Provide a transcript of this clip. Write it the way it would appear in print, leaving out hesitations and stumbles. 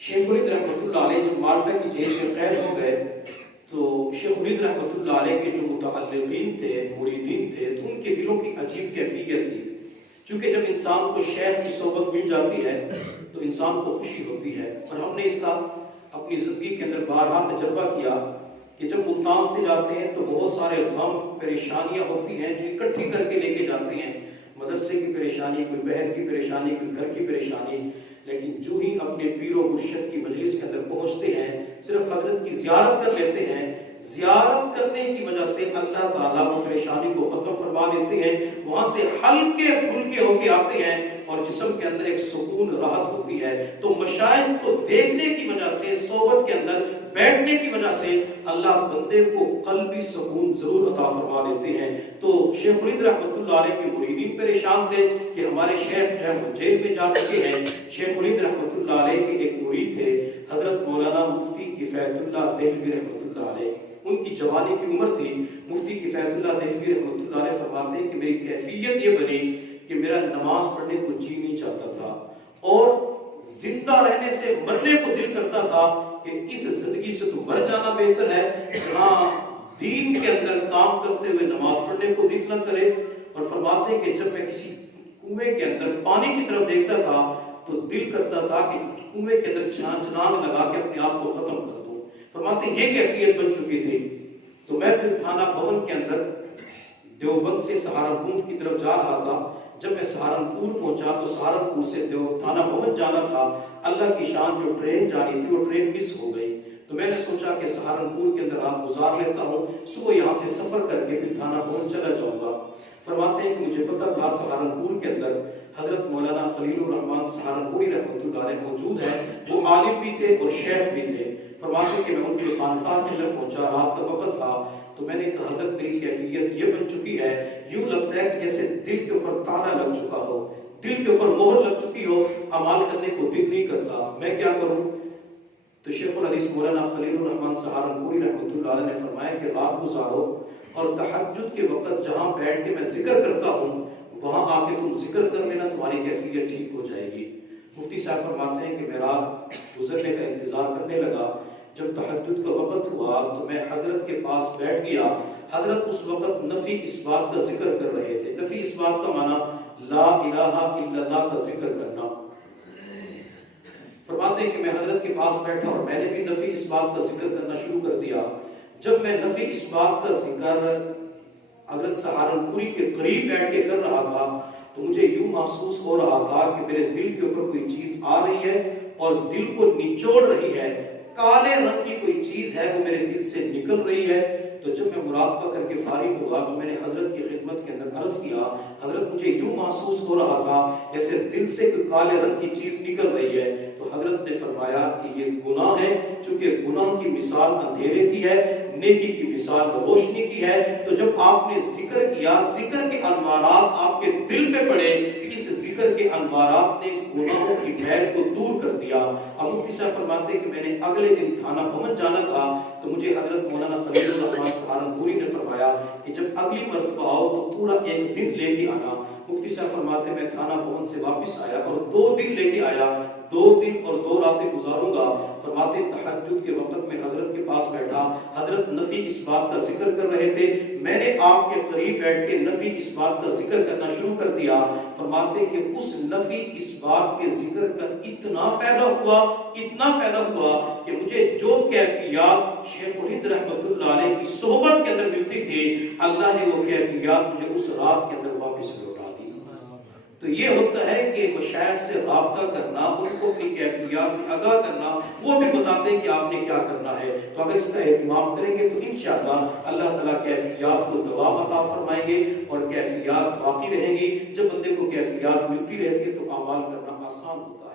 شیخ ولید رحمۃ اللہ علیہ جب مالٹا کی جیل میں قید ہو گئے تو شیخ ولید رحمۃ اللہ علیہ کے جو متعلقین تھے، مریدین تھے، تو ان کے دلوں کی عجیب کیفیت تھی. چونکہ جب انسان کو شیخ کی صحبت مل جاتی ہے تو انسان کو خوشی ہوتی ہے. اور ہم نے اس کا اپنی زندگی کے اندر بارہا تجربہ کیا کہ جب ملتان سے جاتے ہیں تو بہت سارے غم پریشانیاں ہوتی ہیں جو اکٹھی کر کے لے کے جاتے ہیں. مدرسے کی پریشانی، کوئی بہر کی پریشانی، کوئی گھر کی پریشانی. لیکن جو ہی اپنے پیر و مرشد کی مجلس کے اندر پہنچتے ہیں، صرف حضرت کی زیارت کر لیتے ہیں، زیارت کرنے کی وجہ سے اللہ تعالیٰ وہ پریشانی کو ختم فرما دیتے ہیں. وہاں سے ہلکے پھلکے ہو کے آتے ہیں اور جسم کے اندر ایک سکون راحت ہوتی ہے. تو مشائخ کو دیکھنے کی وجہ سے، صحبت کے اندر بیٹھنے کی وجہ سے اللہ بندے کو قلبی سکون ضرور عطا فرما دیتے ہیں. تو شیخ ولید رحمۃ اللہ علیہ کے مریدین پریشان تھے کہ ہمارے شیخ جو ہے وہ جیل میں جا چکے ہیں. شیخ ولید رحمۃ اللہ علیہ کے ایک مرید تھے حضرت مولانا مفتی کفایت اللہ دہلوی رحمۃ اللہ علیہ. ان کی جوانی کی عمر تھی. مفتی کفایت اللہ دہلوی رحمۃ اللہ علیہ فرماتے ہیں کہ میری کیفیت یہ بنی کہ میرا نماز پڑھنے کو جی نہیں چاہتا تھا اور زندہ رہنے سے مرنے کو دل کرتا تھا کہ اس زندگی سے تو مر جانا بہتر ہے، جہاں دین کے اندر کام کرتے ہوئے نماز پڑھنے کو دل نہ کرے. اور فرماتے ہیں کہ جب میں کسی کنویں کے اندر پانی کی طرف دیکھتا تھا تو دل کرتا تھا کہ کنویں کے اندر چھلانگ لگا کے اپنے آپ کو ختم کر دوں. فرماتے ہیں یہ کیفیت بن چکی تھی. تو میں پھر تھانہ بھون کے اندر دیوبند سے سہارنپور کی طرف جا رہا تھا. جب میں سہارنپور پہنچا تو سہارنپور سے تھانہ بھون جانا تھا. اللہ کی شان جو ٹرین جانی تھی وہ ٹرین مس ہو گئی. تو میں نے سوچا کہ سہارنپور کے اندر رات گزار لیتا ہوں، صبح یہاں سے سفر کر کے پھر تھانہ بھون چلا جاؤں گا. فرماتے ہیں کہ مجھے پتا تھا سہارنپور کے اندر حضرت مولانا خلیل الرحمن سہارنپوری رحمۃ اللہ علیہ موجود ہیں. وہ عالم بھی تھے اور شیخ بھی تھے. فرماتے ہیں کہ میں ان کے خانقاہ کے اندر پہنچا، رات کا وقت تھا. تو میں نے کہا حضرت میری کیفیت یہ بن چکی ہے، یوں لگتا ہے کہ جیسے دل کے اوپر تالا لگ چکا ہو، دل کے اوپر مہر لگ چکی ہو، عمل کرنے کو دل نہیں کرتا، میں کیا کروں؟ تو شیخ الحدیث مولانا خلیل الرحمن سہارنپوری رحمۃ اللہ علیہ نے فرمایا کہ رات گزارو اور تہجد کے وقت جہاں بیٹھ کے میں ذکر کرتا ہوں وہاں آ کے تم ذکر کر لینا، تمہاری کیفیت ٹھیک ہو جائے گی. مفتی صاحب فرماتے ہیں کہ میں رات گزرنے کا انتظار کرنے لگا. جب تہجد کا وقت ہوا تو میں حضرت کے پاس بیٹھ گیا. حضرت اس وقت نفی اس بات کا ذکر کر رہے تھے. نفی اس بات کا معنی لا الہ الا اللہ کا ذکر کرنا. فرماتے ہیں کہ میں حضرت کے پاس بیٹھا اور میں نے بھی نفی اس بات کا ذکر کرنا شروع کر دیا. جب میں نفی اس بات کا ذکر حضرت سہارنپوری کے قریب بیٹھ کے کر رہا تھا تو مجھے یوں محسوس ہو رہا تھا کہ میرے دل کے اوپر کوئی چیز آ رہی ہے اور دل کو نچوڑ رہی ہے. کالے رنگ کی کوئی چیز ہے وہ میرے دل سے نکل رہی ہے. تو جب میں مراقبہ کر کے فارغ ہوا تو میں نے حضرت کی خدمت کے اندر عرض کیا، حضرت مجھے یوں محسوس ہو رہا تھا جیسے دل سے کوئی کالے رنگ کی چیز نکل رہی ہے. تو حضرت نے فرمایا کہ یہ گناہ ہے، چونکہ گناہ کی مثال اندھیرے کی ہے، نیکی کی مثال روشنی کی ہے. تو جب آپ نے ذکر کیا، ذکر کے انوارات آپ کے دل پہ پڑے، اس ذکر کے انوارات نے گناہوں کی میل کو دور کر دیا. اب مفتی صاحب فرماتے ہیں کہ میں نے اگلے دن تھانہ بھون جانا تھا تو مجھے حضرت مولانا خلیل الرحمن سہارنپوری نے فرمایا کہ جب اگلی مرتبہ آؤ تو پورا ایک دن لے کے آنا. مفتی صاحب فرماتے ہیں میں تھانہ بھون سے واپس آیا اور 2 دن لے کے آیا. 2 دن اور 2 راتیں گزاروں گا. فرماتے تہجد کے وقت میں حضرت کے پاس بیٹھا. حضرت نفی اس بات کا ذکر کر رہے تھے، میں نے آپ کے قریب بیٹھ کے نفی اس بات کا ذکر کرنا شروع کر دیا. فرماتے کہ اس نفی اس بات کے ذکر کا اتنا فائدہ ہوا، اتنا فائدہ ہوا کہ مجھے جو کیفیات شیخ ولید رحمۃ اللہ علیہ کی صحبت کے اندر ملتی تھی، اللہ نے وہ کیفیات مجھے اس رات کے اندر واپس لوٹا دی. تو یہ ہوتا ہے کہ مشائخ سے رابطہ کرنا، ان کو اپنی کیفیات سے آگاہ کرنا، وہ بھی بتاتے ہیں کہ آپ نے کیا کرنا ہے. تو اگر اس کا اہتمام کریں گے تو انشاءاللہ اللہ تعالیٰ کیفیات کو دوام عطا فرمائیں گے اور کیفیات باقی رہیں گی. جب بندے کو کیفیات ملتی رہتی ہے تو اعمال کرنا آسان ہوتا ہے.